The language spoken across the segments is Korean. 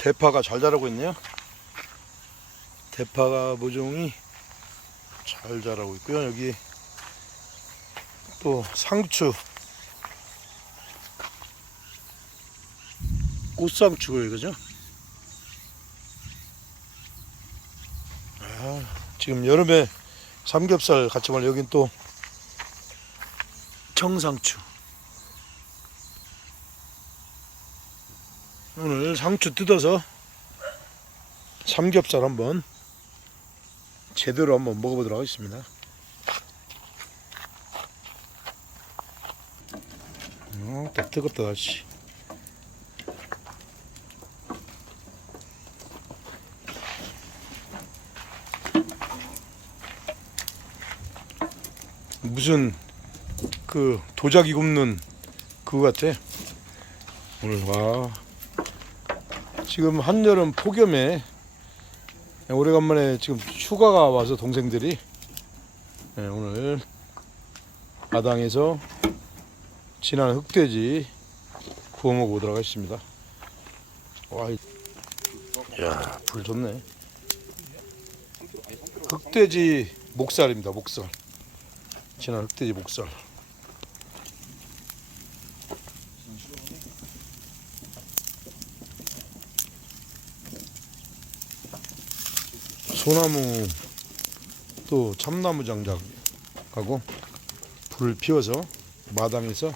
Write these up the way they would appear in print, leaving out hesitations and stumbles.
대파가 잘 자라고 있네요. 대파가 모종이 잘 자라고 있고요. 여기 또 상추, 꽃상추가 이거죠. 지금 여름에 삼겹살 같이 먹으면 여긴 또 청상추. 오늘 상추 뜯어서 삼겹살 한번 제대로 한번 먹어보도록 하겠습니다. 딱 뜨겁다 날씨. 무슨 그 도자기 굽는 그거 같아. 오늘 와 지금 한여름 폭염에 오래간만에 지금 휴가가 와서 동생들이 오늘 마당에서 지난 흑돼지 구워 먹어보도록 하겠습니다. 와, 야, 불 좋네. 흑돼지 목살입니다. 목살. 지난 흑돼지 목살. 소나무 또 참나무 장작하고 불을 피워서 마당에서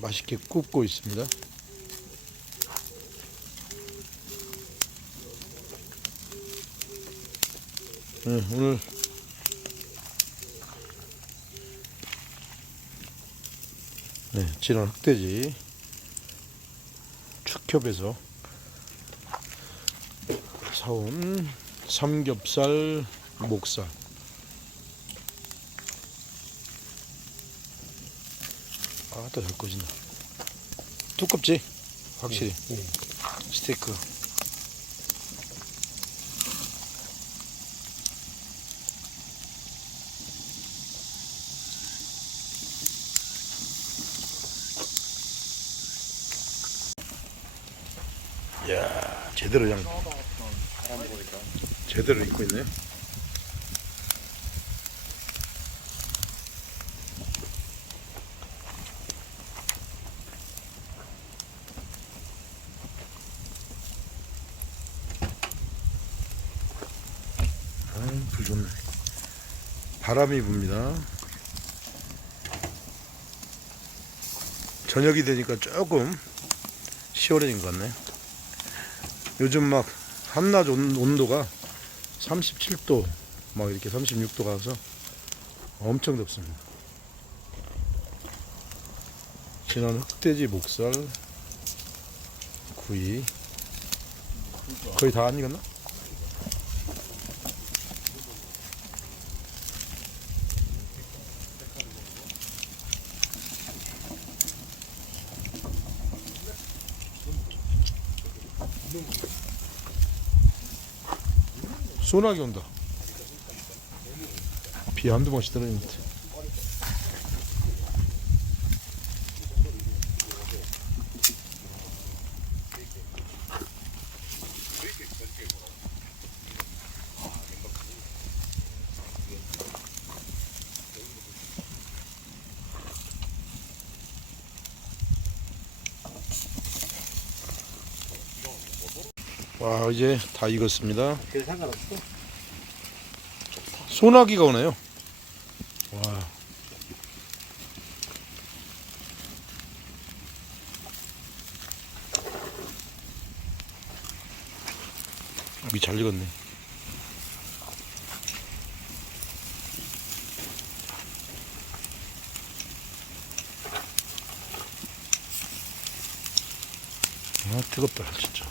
맛있게 굽고 있습니다. 오늘 지난 흑돼지 축협에서 사온 삼겹살, 목살. 또 잘 꺼진다. 두껍지? 확실히. 스테이크. 이야, 제대로 그냥 제대로 익고 있네. 불 좋네. 바람이 붑니다. 저녁이 되니까 조금 시원해진 것 같네. 요즘 막 한낮 온도가 37도 막 이렇게 36도 가서 엄청 덥습니다. 지난 흑돼지 목살 구이 거의 다 안 익었나? 소나기 온다. 비 한두 번씩 떨어지는데. 와, 이제 다 익었습니다. 소나기가 오네요. 와. 여기 잘 익었네. 아, 뜨겁다 진짜.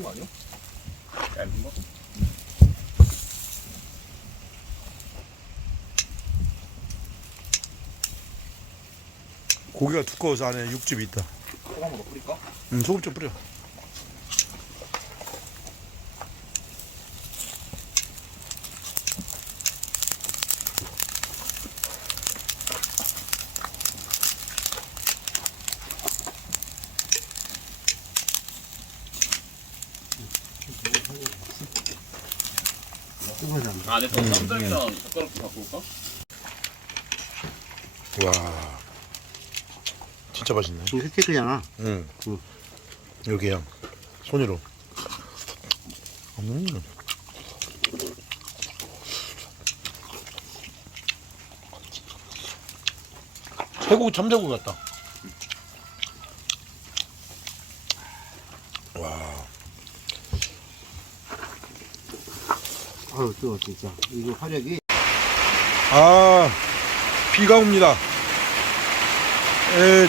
거 아니야? 얇은 거? 고기가 두꺼워서 안에 육즙이 있다. 소금 한번 더 뿌릴까? 소금 좀 뿌려. 아, 내 쌈장이랑 젓가락도 갖고 올까? 와, 진짜 맛있네. 이거 흑채크잖아. 응. 여기 그냥 손으로. 태국 참자국 같다. 와, 아유, 뜨거워, 진짜. 이거 화력이. 아, 비가 옵니다.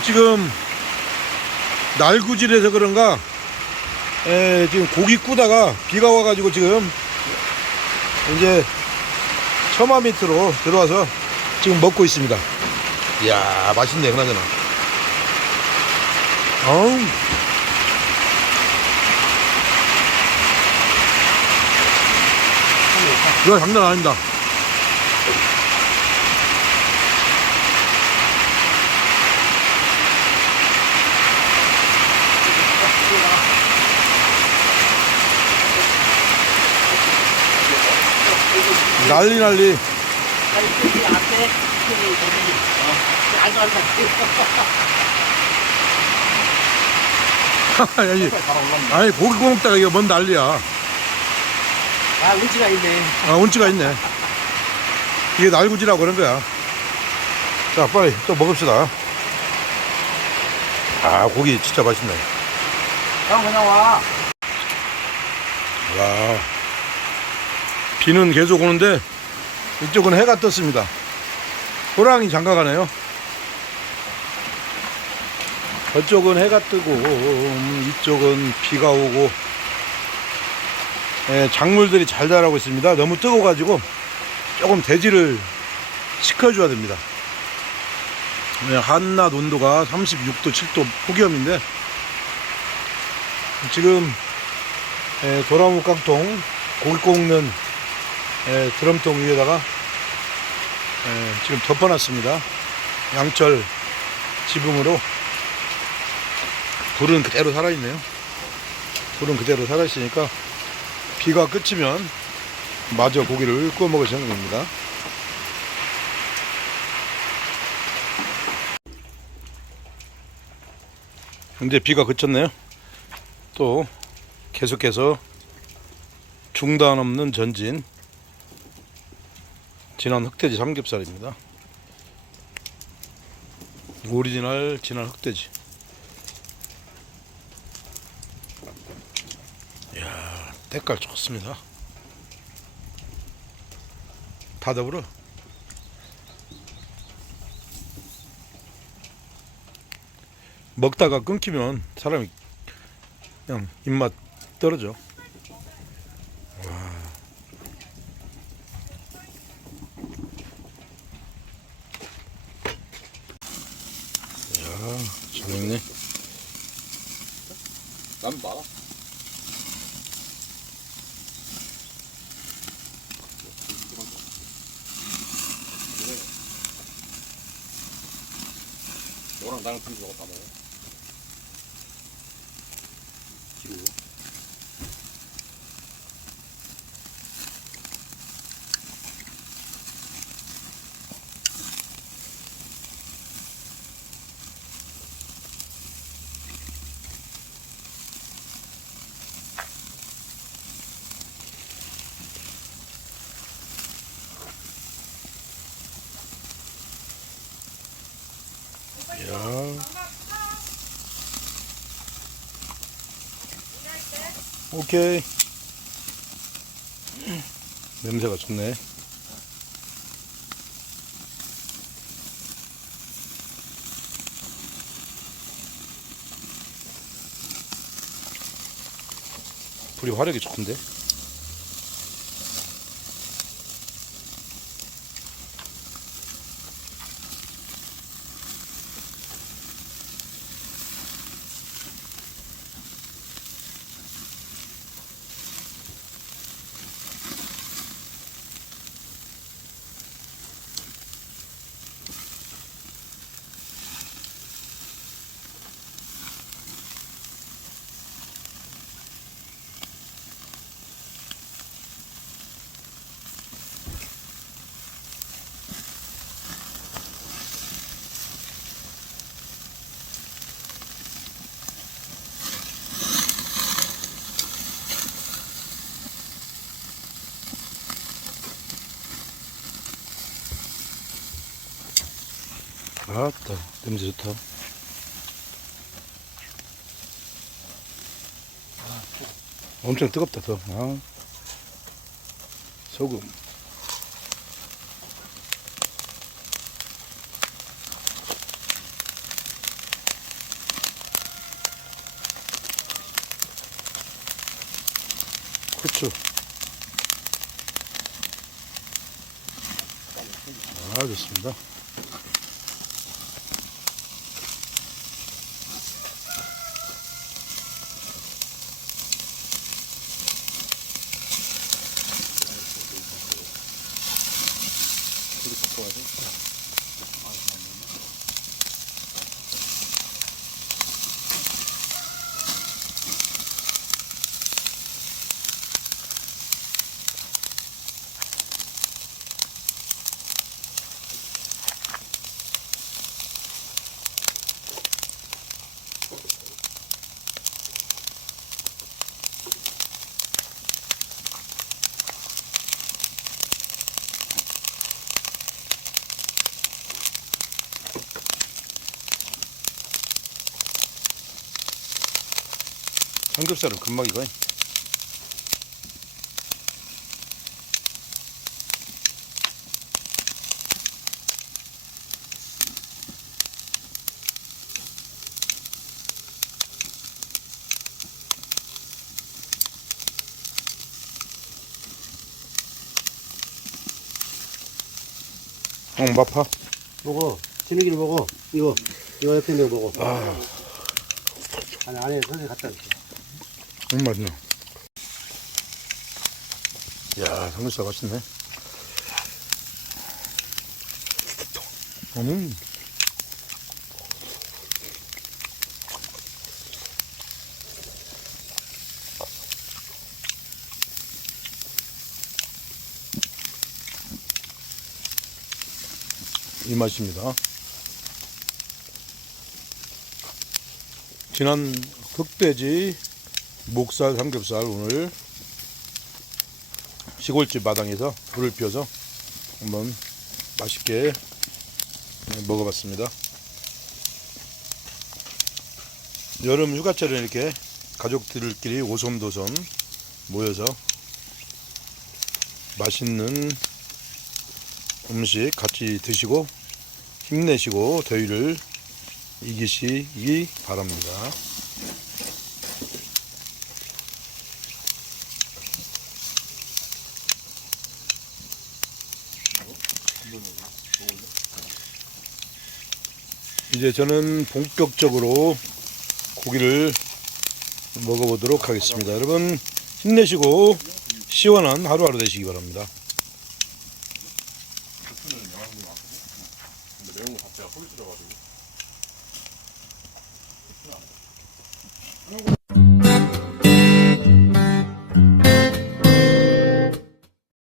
지금 날구질해서 그런가 지금 고기 구다가 비가 와가지고 지금 이제 처마 밑으로 들어와서 지금 먹고 있습니다. 이야, 맛있네. 그나저나 어우, 이거 장난 아닙니다. 난리 난리. 아니, 아니 고기 구워 먹다가 이거 뭔 난리야. 아, 운치가 있네. 아, 운치가 있네. 이게 날구지라고 그런 거야. 자, 빨리 또 먹읍시다. 아, 고기 진짜 맛있네. 형, 그냥 와. 와, 비는 계속 오는데 이쪽은 해가 떴습니다. 호랑이 장가가네요. 저쪽은 해가 뜨고 이쪽은 비가 오고, 작물들이 잘 자라고 있습니다. 너무 뜨거워가지고 조금 대지를 식혀줘야 됩니다. 한낮 온도가 36도 7도 폭염인데 지금 도나무 깡통 고기 굽는 드럼통 위에다가 지금 덮어놨습니다. 양철 지붕으로. 불은 그대로 살아있네요. 불은 그대로 살아있으니까 비가 그치면 마저 고기를 구워 먹을 생각입니다. 이제 비가 그쳤네요. 또 계속해서 중단 없는 전진. 진한 흑돼지 삼겹살입니다. 오리지널 진한 흑돼지. 이야, 때깔 좋습니다. 다 더불어. 먹다가 끊기면 사람이 그냥 입맛 떨어져. 잘 먹네. 라면 많아. 너랑 나랑 둘이 저거 다 먹어. 기로요? 이야. 오케이. 냄새가 좋네. 불이 화력이 좋은데. 아따, 냄새 좋다. 엄청 뜨겁다, 더. 아. 소금. 후추. 아, 좋습니다. 삼겹살은 금방 익어요. 마파. 먹어. 진흙이를 먹어. 이거 옆에 있는 거 먹어. 아, 안에 선생님 갖다 줄게. 맛있네. 야, 삼겹살 맛있네. 이 맛입니다. 지난 흑돼지 목살 삼겹살 오늘 시골집 마당에서 불을 피워서 한번 맛있게 먹어봤습니다. 여름 휴가철에 이렇게 가족들끼리 오손도손 모여서 맛있는 음식 같이 드시고 힘내시고 더위를 이기시기 바랍니다. 이제 저는 본격적으로 고기를 먹어보도록 하겠습니다. 여러분 힘내시고 시원한 하루하루 되시기 바랍니다. 근데 매운 거 자체가 소리 들어가지고